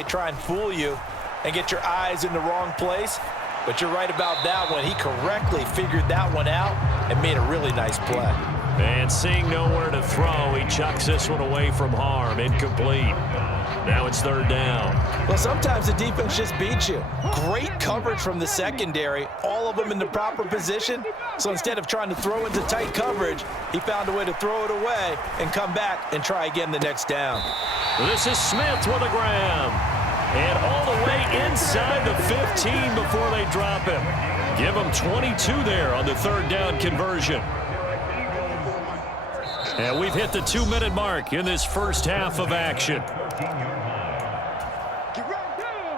they try and fool you and get your eyes in the wrong place. But you're right about that one. He correctly figured that one out and made a really nice play. And seeing nowhere to throw, he chucks this one away from harm. Incomplete. Now it's third down. Well, sometimes the defense just beats you. Great coverage from the secondary, all of them in the proper position. So instead of trying to throw into tight coverage, he found a way to throw it away and come back and try again the next down. This is Smith with a grab. And all the way inside the 15 before they drop him. Give him 22 there on the third down conversion. And we've hit the 2-minute mark in this first half of action.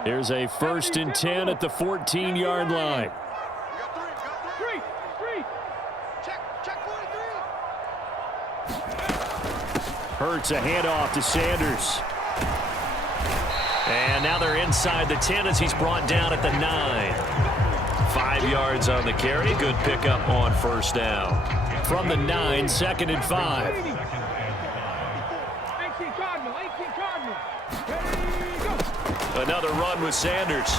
Here's a 1st and 10 at the 14-yard line. Hurts a handoff to Sanders. And now they're inside the 10 as he's brought down at the 9. 5 yards on the carry. Good pickup on first down. From the 9, 2nd and 5. Another run with Sanders.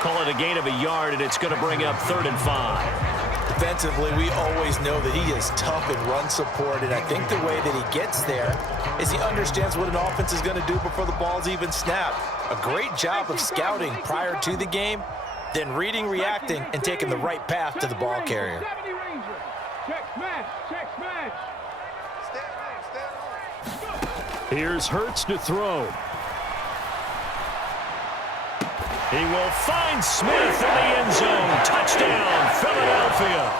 Call it a gain of a yard, and it's going to bring up 3rd and 5. Defensively, we always know that he is tough in run support, and I think the way that he gets there is he understands what an offense is going to do before the ball's even snapped. A great job of scouting prior to the game, then reading, reacting, and taking the right path to the ball carrier. Here's Hurts to throw. He will find Smith in the end zone. Touchdown, Philadelphia.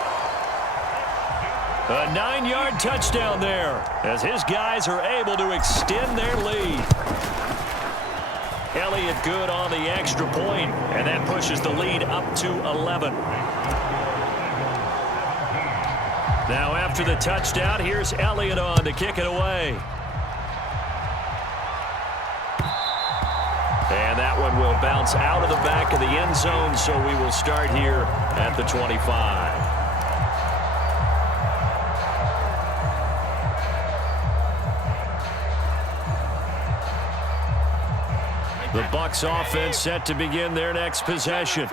A 9-yard touchdown there as his guys are able to extend their lead. Elliott good on the extra point, and that pushes the lead up to 11. Now after the touchdown, here's Elliott on to kick it away. And that one will bounce out of the back of the end zone, so we will start here at the 25. The Bucs offense set to begin their next possession.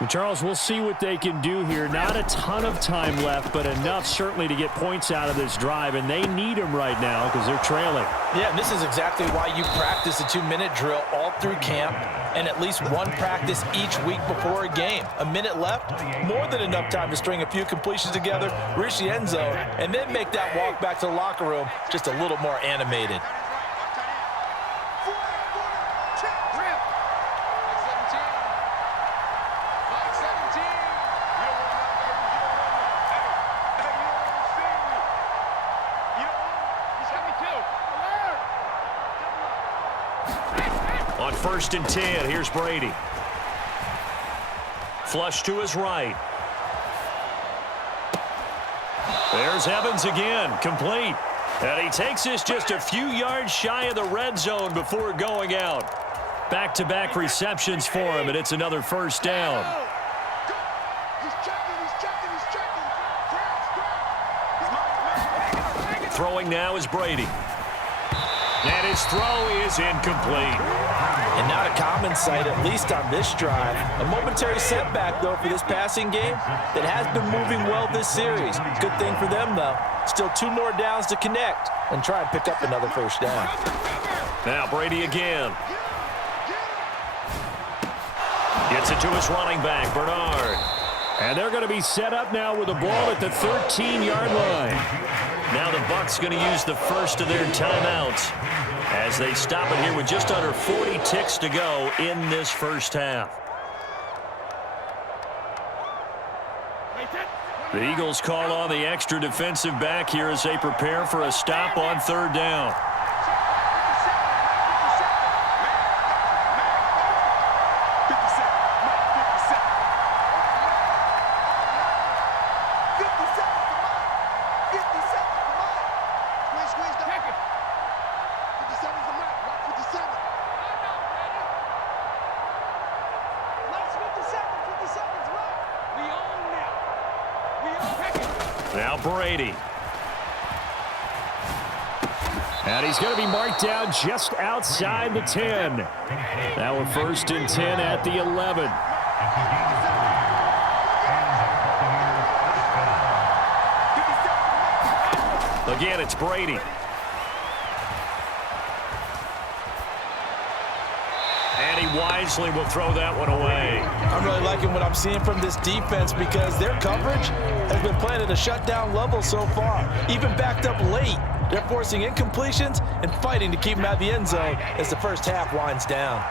And Charles, we'll see what they can do here. Not a ton of time left, but enough certainly to get points out of this drive, and they need them right now because they're trailing. Yeah, and this is exactly why you practice a 2-minute drill all through camp and at least one practice each week before a game. A minute left, more than enough time to string a few completions together, reach the end zone, and then make that walk back to the locker room just a little more animated. On 1st and 10, here's Brady. Flush to his right. There's Evans again, complete. And he takes this just a few yards shy of the red zone before going out. Back-to-back receptions for him, and it's another first down. Throwing now is Brady. And his throw is incomplete. And not a common sight, at least on this drive. A momentary setback, though, for this passing game that has been moving well this series. Good thing for them, though. Still 2 more downs to connect and try and pick up another first down. Now Brady again. Gets it to his running back, Bernard. And they're going to be set up now with the ball at the 13-yard line. Now the Bucs going to use the first of their timeouts as they stop it here with just under 40 ticks to go in this first half. The Eagles call on the extra defensive back here as they prepare for a stop on 3rd down. Now Brady. And he's going to be marked down just outside the 10. Now we're 1st and 10 at the 11. Again, it's Brady. And he wisely will throw that one away. I'm really liking what I'm seeing from this defense because their coverage has been playing at a shutdown level so far. Even backed up late, they're forcing incompletions and fighting to keep them out of the end zone as the first half winds down.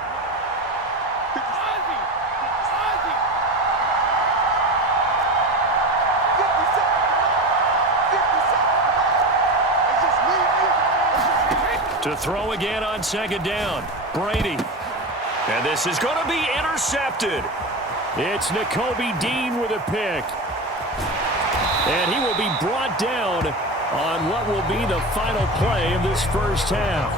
To throw again on 2nd down. Brady. And this is going to be intercepted. It's Nakobe Dean with a pick. And he will be brought down on what will be the final play of this first half.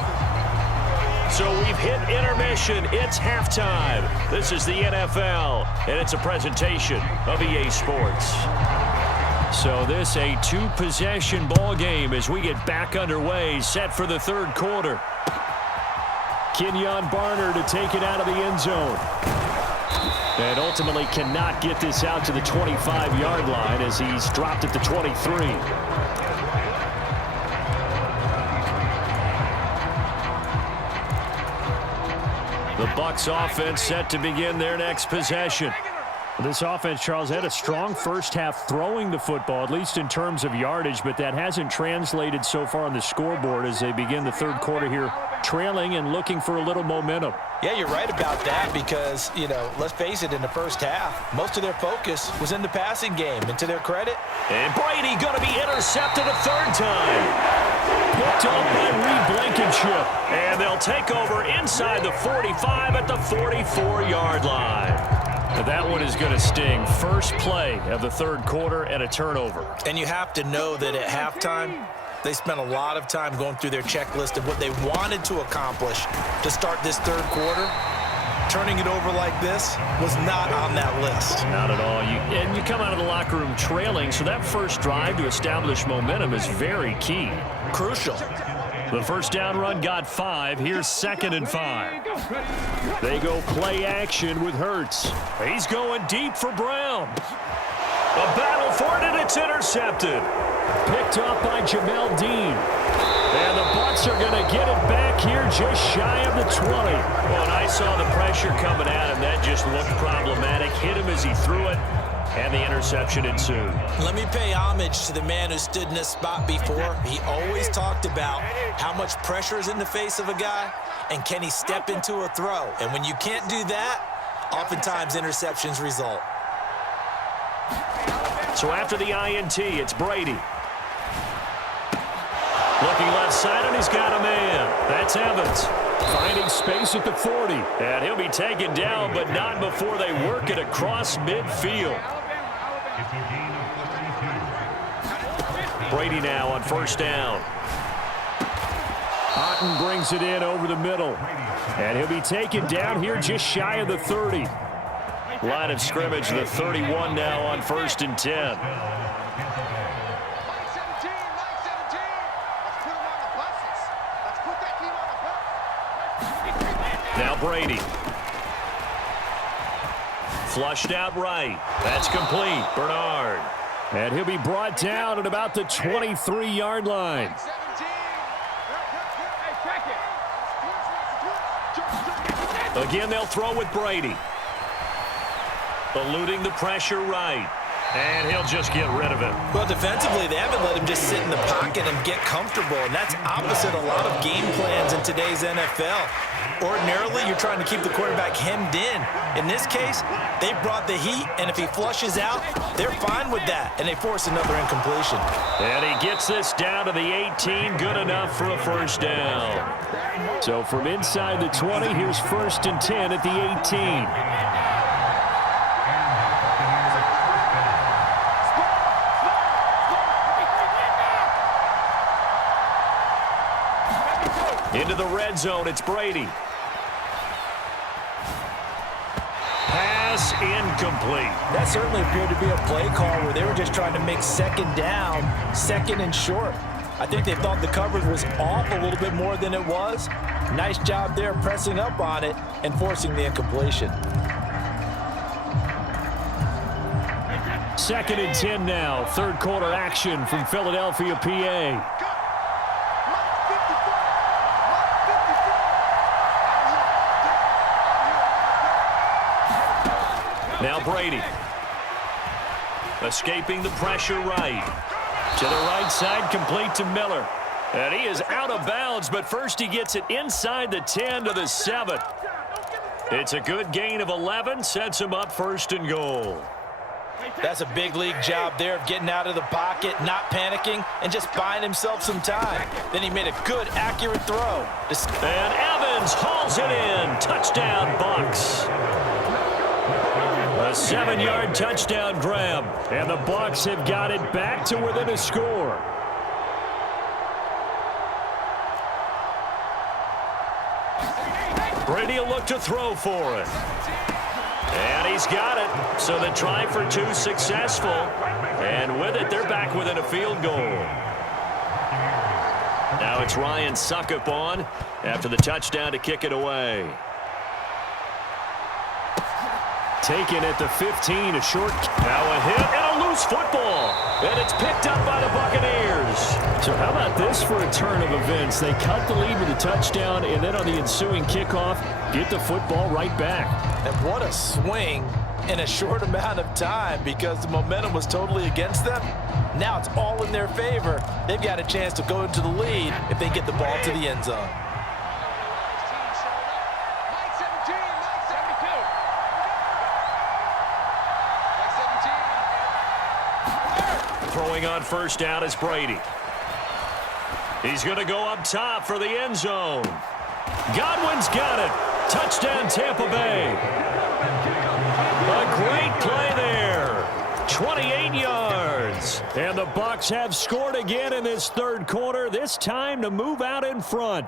So we've hit intermission. It's halftime. This is the NFL, and it's a presentation of EA Sports. So this a 2-possession ball game as we get back underway, set for the 3rd quarter. Kenyon Barner to take it out of the end zone. And ultimately cannot get this out to the 25-yard line as he's dropped at the 23. The Bucs offense set to begin their next possession. This offense, Charles, had a strong first half throwing the football, at least in terms of yardage, but that hasn't translated so far on the scoreboard as they begin the 3rd quarter here, trailing and looking for a little momentum. Yeah, you're right about that because, let's face it, in the first half, most of their focus was in the passing game. And to their credit. And Brady going to be intercepted a 3rd time. Picked up by Reed Blankenship. And they'll take over inside the 45 at the 44-yard line. That one is going to sting. First play of the 3rd quarter and a turnover. And you have to know that at halftime, they spent a lot of time going through their checklist of what they wanted to accomplish to start this 3rd quarter. Turning it over like this was not on that list. Not at all. And you come out of the locker room trailing, so that first drive to establish momentum is very key. Crucial. The first down run got 5. Here's 2nd and 5. They go play action with Hurts. He's going deep for Brown. A battle for it, and it's intercepted. Picked up by Jamel Dean. And the Bucs are going to get it back here just shy of the 20. Well, and I saw the pressure coming at him. That just looked problematic. Hit him as he threw it, and the interception ensued. Let me pay homage to the man who stood in this spot before. He always talked about how much pressure is in the face of a guy, and can he step into a throw. And when you can't do that, oftentimes interceptions result. So after the INT, it's Brady. Looking left side, and he's got a man. That's Evans. Finding space at the 40. And he'll be taken down, but not before they work it across midfield. Brady now on 1st down. Otten brings it in over the middle. And he'll be taken down here just shy of the 30. Line of scrimmage, the 31 now on 1st and 10. Now Brady. Flushed out right. That's complete. Bernard. And he'll be brought down at about the 23-yard line. Again, they'll throw with Brady. Eluding the pressure right. And he'll just get rid of it. Well, defensively, they haven't let him just sit in the pocket and get comfortable, and that's opposite a lot of game plans in today's NFL. Ordinarily, you're trying to keep the quarterback hemmed in. In this case, they brought the heat, and if he flushes out, they're fine with that, and they force another incompletion. And he gets this down to the 18, good enough for a 1st down. So from inside the 20, here's 1st and 10 at the 18. Into the red zone, it's Brady. Pass incomplete. That certainly appeared to be a play call where they were just trying to make 2nd down, 2nd and short. I think they thought the coverage was off a little bit more than it was. Nice job there pressing up on it and forcing the incompletion. 2nd and 10 now. Third quarter action from Philadelphia, PA. Now Brady. Escaping the pressure right. To the right side, complete to Miller. And he is out of bounds, but first he gets it inside the 10 to the 7. It's a good gain of 11, sets him up 1st and goal. That's a big league job there of getting out of the pocket, not panicking, and just buying himself some time. Then he made a good, accurate throw. And Evans hauls it in. Touchdown, Bucs. A 7-yard touchdown grab, and the Bucs have got it back to within a score. Brady will look to throw for it. And he's got it. So the try for 2 successful. And with it, they're back within a field goal. Now it's Ryan Suckup on after the touchdown to kick it away. Taken at the 15, a short. Now a hit and a loose football. And it's picked up by the Buccaneers. So how about this for a turn of events? They cut the lead with a touchdown, and then on the ensuing kickoff, get the football right back. And what a swing in a short amount of time because the momentum was totally against them. Now it's all in their favor. They've got a chance to go into the lead if they get the ball to the end zone. Throwing on first down is Brady. He's going to go up top for the end zone. Godwin's got it. Touchdown, Tampa Bay. A great play there. 28 yards. And the Bucs have scored again in this third quarter, this time to move out in front.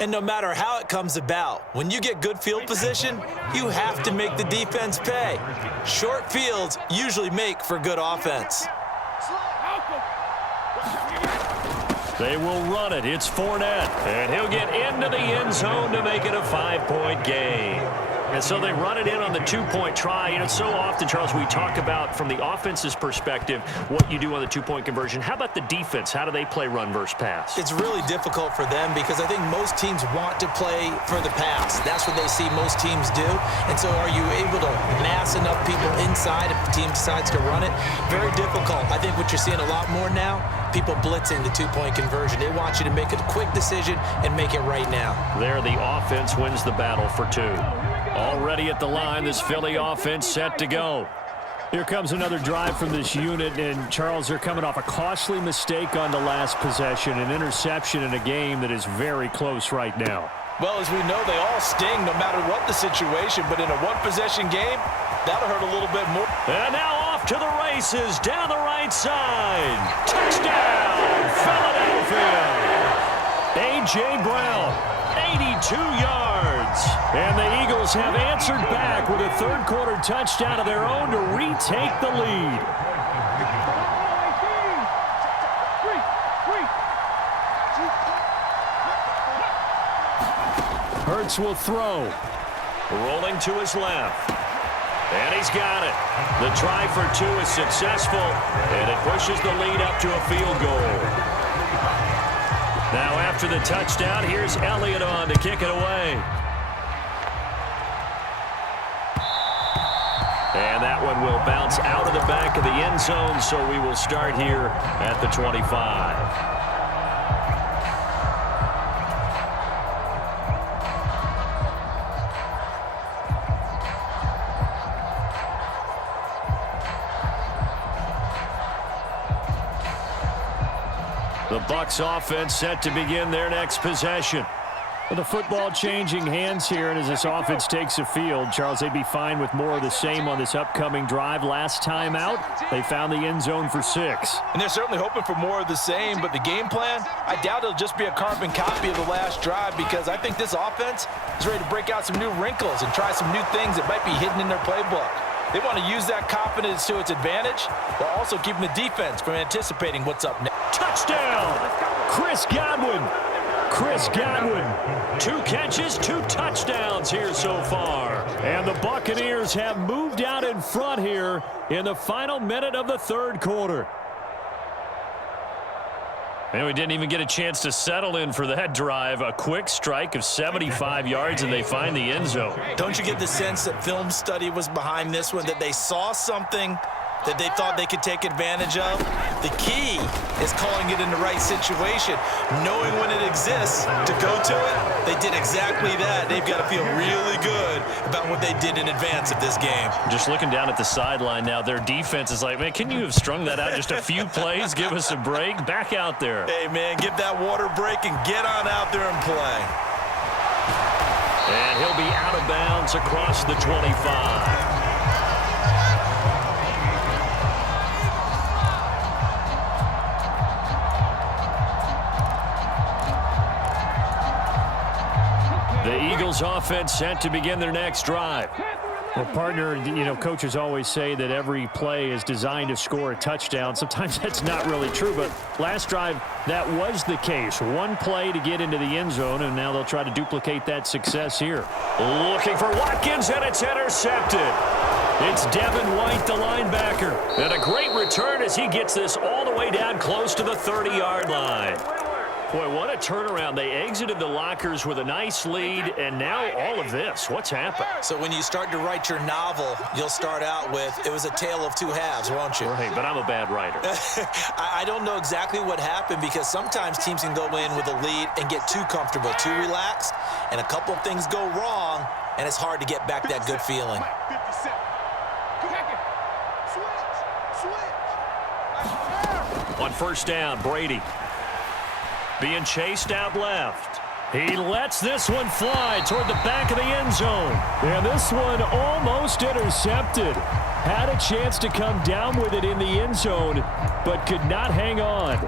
And no matter how it comes about, when you get good field position, you have to make the defense pay. Short fields usually make for good offense. They will run it. It's Fournette. And he'll get into the end zone to make it a 5-point game. And so they run it in on the 2-point try. You know, so often, Charles, we talk about from the offense's perspective what you do on the 2-point conversion. How about the defense? How do they play run versus pass? It's really difficult for them because I think most teams want to play for the pass. That's what they see most teams do. And so are you able to mass enough people inside if the team decides to run it? Very difficult. I think what you're seeing a lot more now, people blitzing the 2-point conversion. They want you to make a quick decision and make it right now. There, the offense wins the battle for 2. Already at the line, this Philly offense set to go. Here comes another drive from this unit, and Charles, they're coming off a costly mistake on the last possession, an interception in a game that is very close right now. Well, as we know, they all sting no matter what the situation, but in a one-possession game, that'll hurt a little bit more. And now off to the races, down the right side. Touchdown, Philadelphia. A.J. Brown, 82 yards. And the Eagles have answered back with a third-quarter touchdown of their own to retake the lead. Hurts will throw. Rolling to his left. And he's got it. The try for 2 is successful, and it pushes the lead up to a field goal. Now after the touchdown, here's Elliott on to kick it away. And that one will bounce out of the back of the end zone, so we will start here at the 25. The Bucs offense set to begin their next possession. With the football changing hands here, and as this offense takes the field, Charles, they'd be fine with more of the same on this upcoming drive. Last time out, they found the end zone for 6. And they're certainly hoping for more of the same, but the game plan, I doubt it'll just be a carbon copy of the last drive because I think this offense is ready to break out some new wrinkles and try some new things that might be hidden in their playbook. They want to use that confidence to its advantage while also keeping the defense from anticipating what's up next. Touchdown! Chris Godwin. 2 catches, 2 touchdowns here so far. And the Buccaneers have moved out in front here in the final minute of the third quarter. And we didn't even get a chance to settle in for that drive. A quick strike of 75 yards, and they find the end zone. Don't you get the sense that film study was behind this one, that they saw something that they thought they could take advantage of? The key is calling it in the right situation, knowing when it exists to go to it. They did exactly that. They've got to feel really good about what they did in advance of this game. Just looking down at the sideline now, their defense is like, man, can you have strung that out just a few plays? Give us a break. Back out there. Hey, man, give that water break and get on out there and play. And he'll be out of bounds across the 25. The Eagles offense set to begin their next drive. Well, partner, you know, coaches always say that every play is designed to score a touchdown. Sometimes that's not really true, but last drive, that was the case. One play to get into the end zone, and now they'll try to duplicate that success here. Looking for Watkins, and it's intercepted. It's Devin White, the linebacker. And a great return as he gets this all the way down close to the 30-yard line. Boy, what a turnaround. They exited the lockers with a nice lead, and now all of this. What's happened? So when you start to write your novel, you'll start out with, it was a tale of 2 halves, won't you? Right, but I'm a bad writer. I don't know exactly what happened, because sometimes teams can go in with a lead and get too comfortable, too relaxed, and a couple of things go wrong, and it's hard to get back that good feeling. On first down, Brady. Being chased out left. He lets this one fly toward the back of the end zone. And this one almost intercepted. Had a chance to come down with it in the end zone, but could not hang on.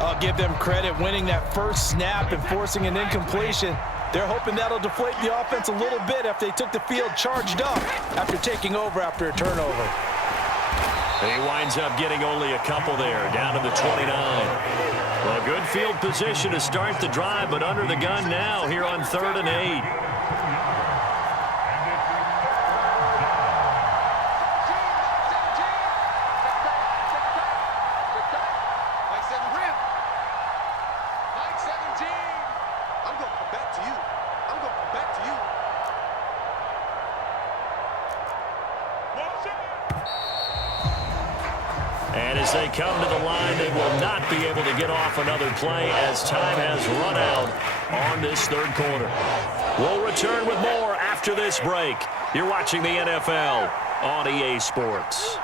I'll give them credit winning that first snap and forcing an incompletion. They're hoping that'll deflate the offense a little bit if they took the field charged up after taking over after a turnover. He winds up getting only a couple there, down to the 29. Well, good field position to start the drive, but under the gun now here on 3rd and 8. And as they come to the line, they will not be able to get off another play as time has run out on this third quarter. We'll return with more after this break. You're watching the NFL on EA Sports.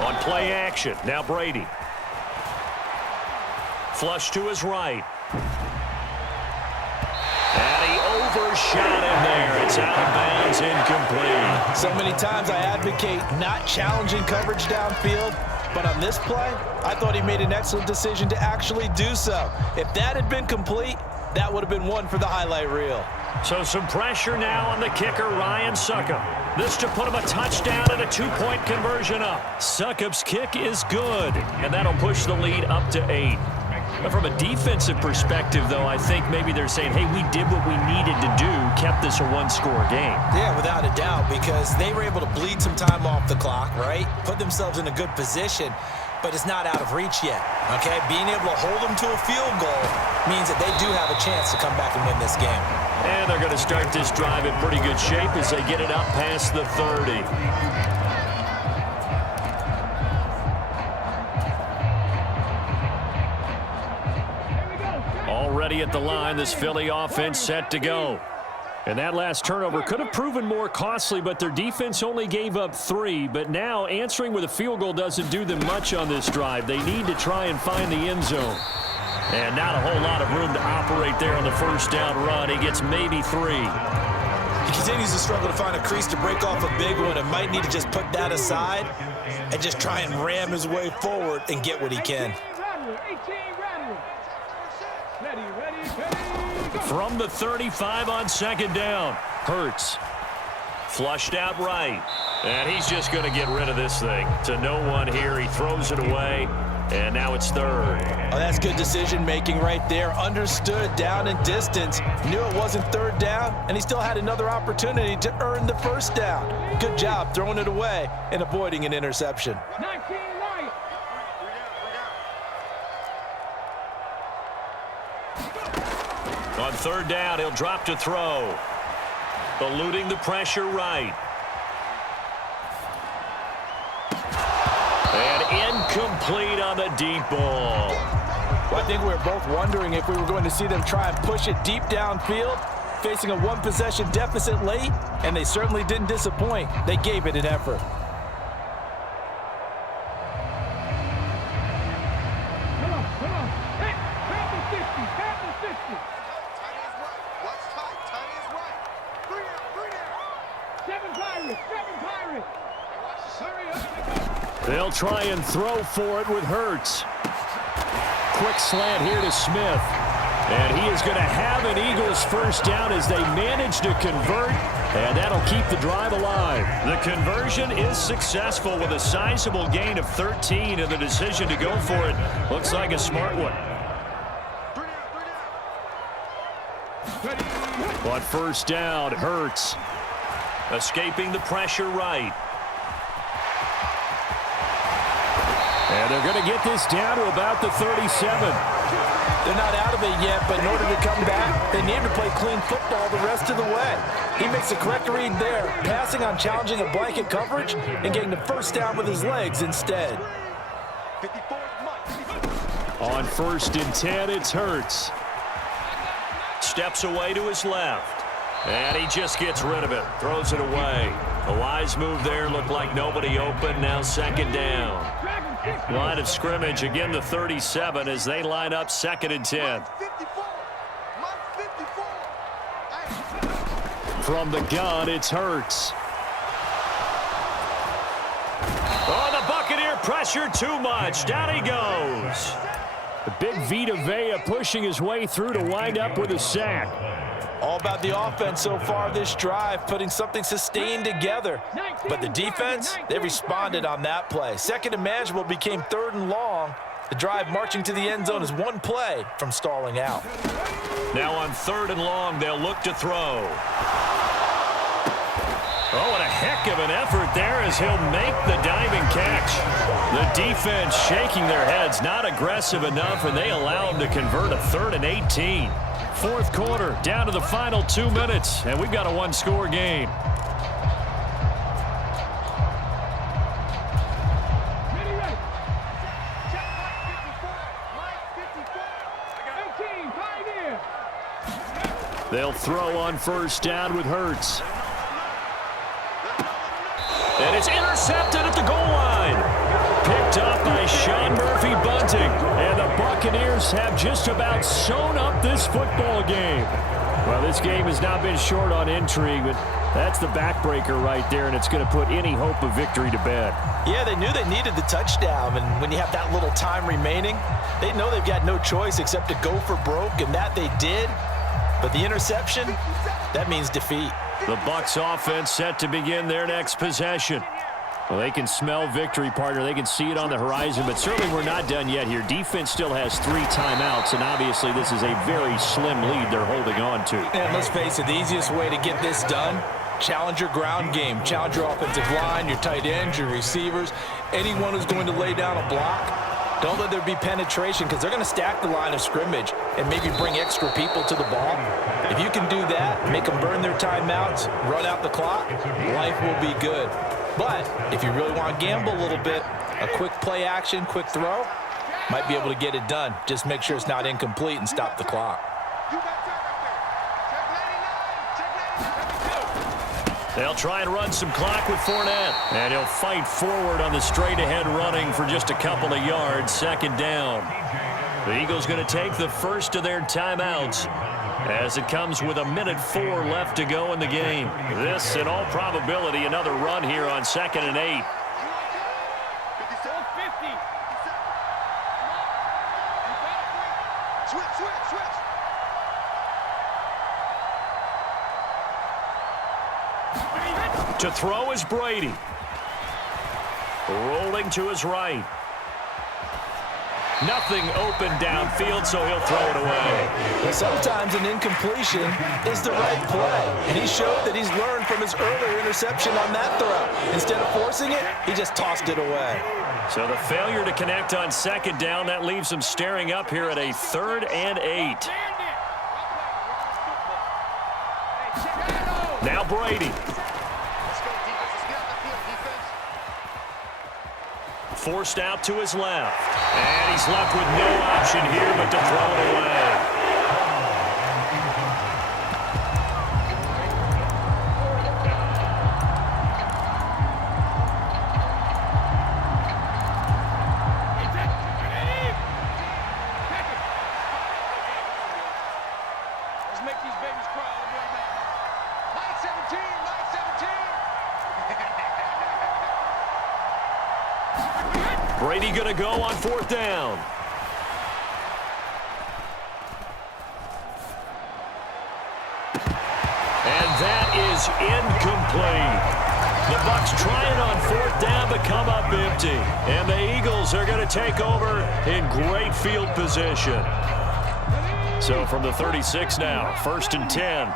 On play action, now Brady. Flush to his right. Overshot him there. It's out of bounds, incomplete. So many times I advocate not challenging coverage downfield, but on this play, I thought he made an excellent decision to actually do so. If that had been complete, that would have been one for the highlight reel. So some pressure now on the kicker, Ryan Succop. This to put him a touchdown and a 2-point conversion up. Succop's kick is good, and that'll push the lead up to 8. But from a defensive perspective, though, I think maybe they're saying, hey, we did what we needed to do, kept this a 1-score game. Yeah, without a doubt, because they were able to bleed some time off the clock, right? Put themselves in a good position, but it's not out of reach yet, okay? Being able to hold them to a field goal means that they do have a chance to come back and win this game. And they're going to start this drive in pretty good shape as they get it up past the 30. Already at the line, this Philly offense set to go. And that last turnover could have proven more costly, but their defense only gave up 3. But now answering with a field goal doesn't do them much on this drive. They need to try and find the end zone. And not a whole lot of room to operate there on the first down run. He gets maybe 3. He continues to struggle to find a crease to break off a big one and might need to just put that aside and just try and ram his way forward and get what he can. Ready. 35 on second down. Hurts. Flushed out right. And he's just going to get rid of this thing. To no one here. He throws it away. And now it's third. Oh, that's good decision-making right there. Understood down and distance. Knew it wasn't third down, and he still had another opportunity to earn the first down. Good job throwing it away and avoiding an interception. 19 right. On third down, he'll drop to throw. Eluding the pressure right. And incomplete on the deep ball. Well, I think we were both wondering if we were going to see them try and push it deep downfield, facing a one-possession deficit late, and they certainly didn't disappoint. They gave it an effort. Come on. Hey, tap the 60. What's tight? Tight is right. Three down. 7 Pirates. Hurry up. They'll try and throw for it with Hurts. Quick slant here to Smith. And he is going to have an Eagles first down as they manage to convert, and that'll keep the drive alive. The conversion is successful with a sizable gain of 13, and the decision to go for it looks like a smart one. On first down, Hurts. Escaping the pressure right. And they're going to get this down to about the 37. They're not out of it yet, but in order to come back, they need to play clean football the rest of the way. He makes the correct read there, passing on challenging a blanket coverage and getting the first down with his legs instead. On 1st and 10, it's Hurts. Steps away to his left. And he just gets rid of it. Throws it away. A wise move there. Looked like nobody open. Now second down. Line of scrimmage again the 37 as they line up 2nd and 10. From the gun, it's Hurts. Oh, the Buccaneer pressure too much. Down he goes. The big Vita Vea pushing his way through to wind up with a sack. All about the offense so far this drive, putting something sustained together. But the defense, they responded on that play. Second and manageable became 3rd and long. The drive marching to the end zone is one play from stalling out. Now on 3rd and long, they'll look to throw. Oh, and a heck of an effort there as he'll make the diving catch. The defense shaking their heads, not aggressive enough, and they allow him to convert a 3rd and 18. 4th quarter, down to the final 2 minutes, and we've got a one-score game. They'll throw on first down with Hurts. And it's intercepted at the goal line. Picked up by Sean Murphy Bunting. And the Buccaneers have just about sewn up this football game. Well, this game has not been short on intrigue, but that's the backbreaker right there, and it's going to put any hope of victory to bed. Yeah, they knew they needed the touchdown, and when you have that little time remaining, they know they've got no choice except to go for broke, and that they did. But the interception, that means defeat. The Bucs offense set to begin their next possession. Well, they can smell victory, partner. They can see it on the horizon, but certainly we're not done yet here. Defense still has 3 timeouts, and obviously this is a very slim lead they're holding on to. And let's face it, the easiest way to get this done, challenge your ground game. Challenge your offensive line, your tight ends, your receivers, anyone who's going to lay down a block. Don't let there be penetration because they're going to stack the line of scrimmage and maybe bring extra people to the ball. If you can do that, make them burn their timeouts, run out the clock, life will be good. But if you really want to gamble a little bit, a quick play action, quick throw, might be able to get it done. Just make sure it's not incomplete and stop the clock. They'll try and run some clock with Fournette. And he'll fight forward on the straight-ahead running for just a couple of yards. Second down. The Eagles going to take the first of their timeouts as it comes with 1:04 left to go in the game. This, in all probability, another run here on 2nd and 8. To throw is Brady. Rolling to his right. Nothing open downfield, so he'll throw it away. Well, sometimes an incompletion is the right play, and he showed that he's learned from his earlier interception on that throw. Instead of forcing it, he just tossed it away. So the failure to connect on second down, that leaves him staring up here at a 3rd and 8. Now Brady. Forced out to his left. And he's left with no option here but to throw it away. Let's make these babies cry. Line 17, line 17. Brady going to go on 4th down. And that is incomplete. The Bucs trying on 4th down but come up empty. And the Eagles are going to take over in great field position. So from the 36 now, 1st and 10.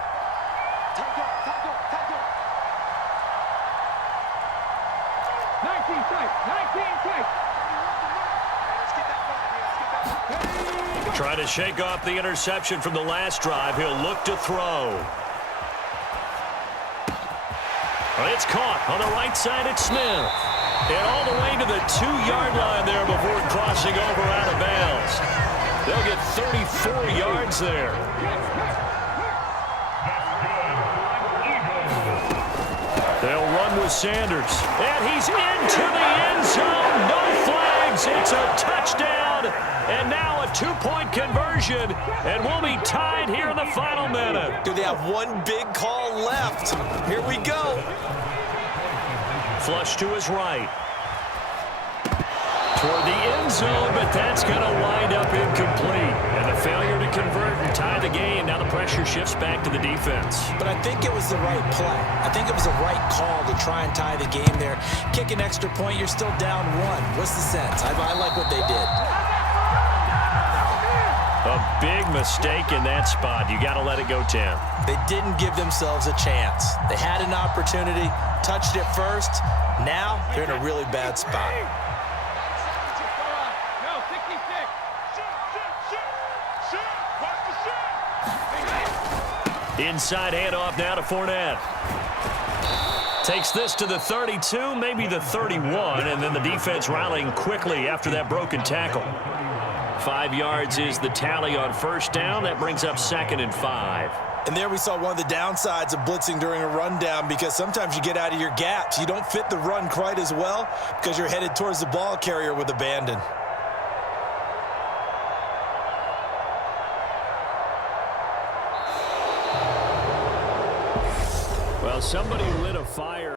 Trying to shake off the interception from the last drive. He'll look to throw. It's caught on the right side at Smith. And all the way to the 2-yard line there before crossing over out of bounds. They'll get 34 yards there. They'll run with Sanders. And he's into the end zone. No flags. It's a touchdown. And now a 2-point conversion. And we'll be tied here in the final minute. Do they have one big call left? Here we go. Flush to his right. Toward the end zone, but that's going to wind up incomplete. And the failure to convert and tie the game. Now the pressure shifts back to the defense. But I think it was the right play. I think it was the right call to try and tie the game there. Kick an extra point, you're still down 1. What's the sense? I like what they did. A big mistake in that spot. You got to let it go, Tim. They didn't give themselves a chance. They had an opportunity, touched it first. Now they're in a really bad spot. Inside handoff now to Fournette. Takes this to the 32, maybe the 31, and then the defense rallying quickly after that broken tackle. 5 yards is the tally on 1st down. That brings up 2nd and 5. And there we saw one of the downsides of blitzing during a rundown, because sometimes you get out of your gaps. You don't fit the run quite as well because you're headed towards the ball carrier with abandon. Well, somebody lit a fire.